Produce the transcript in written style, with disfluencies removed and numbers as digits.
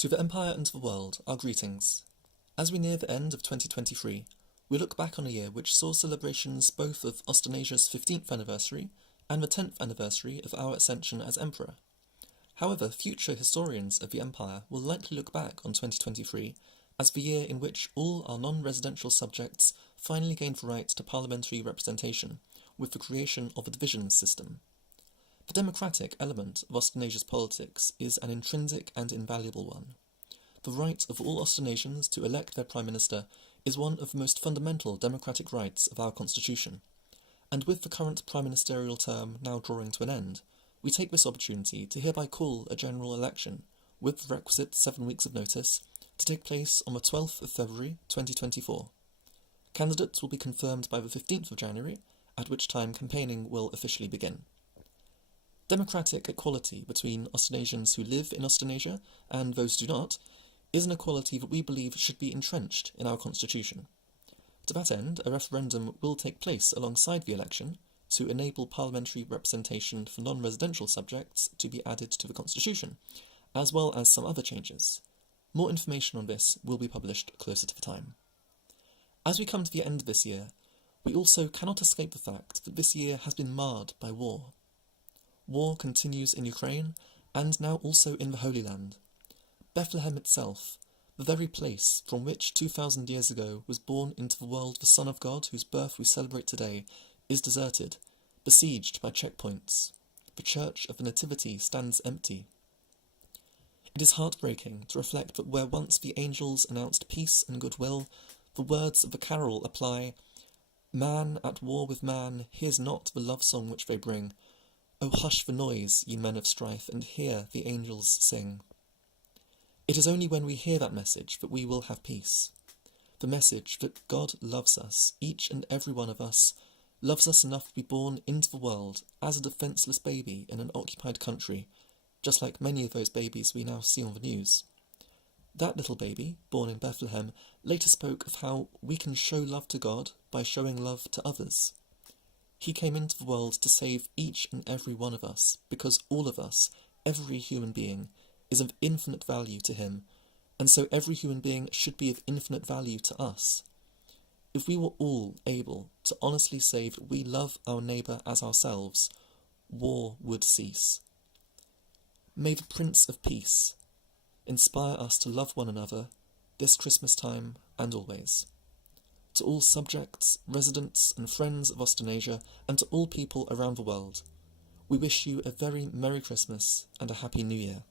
To the Empire and to the world, our greetings. As we near the end of 2023, we look back on a year which saw celebrations both of Austenasia's 15th anniversary and the 10th anniversary of our ascension as emperor. However, future historians of the empire will likely look back on 2023 as the year in which all our non-residential subjects finally gained the right to parliamentary representation, with the creation of a division system. The democratic element of Austenasia's politics is an intrinsic and invaluable one. The right of all Austenasians to elect their Prime Minister is one of the most fundamental democratic rights of our constitution, and with the current Prime Ministerial term now drawing to an end, we take this opportunity to hereby call a general election, with the requisite 7 weeks of notice, to take place on the 12th of February 2024. Candidates will be confirmed by the 15th of January, at which time campaigning will officially begin. Democratic equality between Austenasians who live in Austenasia and those who do not is an equality that we believe should be entrenched in our constitution. To that end, a referendum will take place alongside the election to enable parliamentary representation for non-residential subjects to be added to the constitution, as well as some other changes. More information on this will be published closer to the time. As we come to the end of this year, we also cannot escape the fact that this year has been marred by war. War continues in Ukraine, and now also in the Holy Land. Bethlehem itself, the very place from which 2,000 years ago was born into the world the Son of God whose birth we celebrate today, is deserted, besieged by checkpoints. The Church of the Nativity stands empty. It is heartbreaking to reflect that where once the angels announced peace and goodwill, the words of the carol apply, "Man at war with man hears not the love song which they bring. O hush the noise, ye men of strife, and hear the angels sing." It is only when we hear that message that we will have peace. The message that God loves us, each and every one of us, loves us enough to be born into the world as a defenceless baby in an occupied country, just like many of those babies we now see on the news. That little baby, born in Bethlehem, later spoke of how we can show love to God by showing love to others. He came into the world to save each and every one of us, because all of us, every human being, is of infinite value to him, and so every human being should be of infinite value to us. If we were all able to honestly say that we love our neighbour as ourselves, war would cease. May the Prince of Peace inspire us to love one another this Christmas time and always. To all subjects, residents and friends of Austenasia, and to all people around the world, we wish you a very Merry Christmas and a Happy New Year.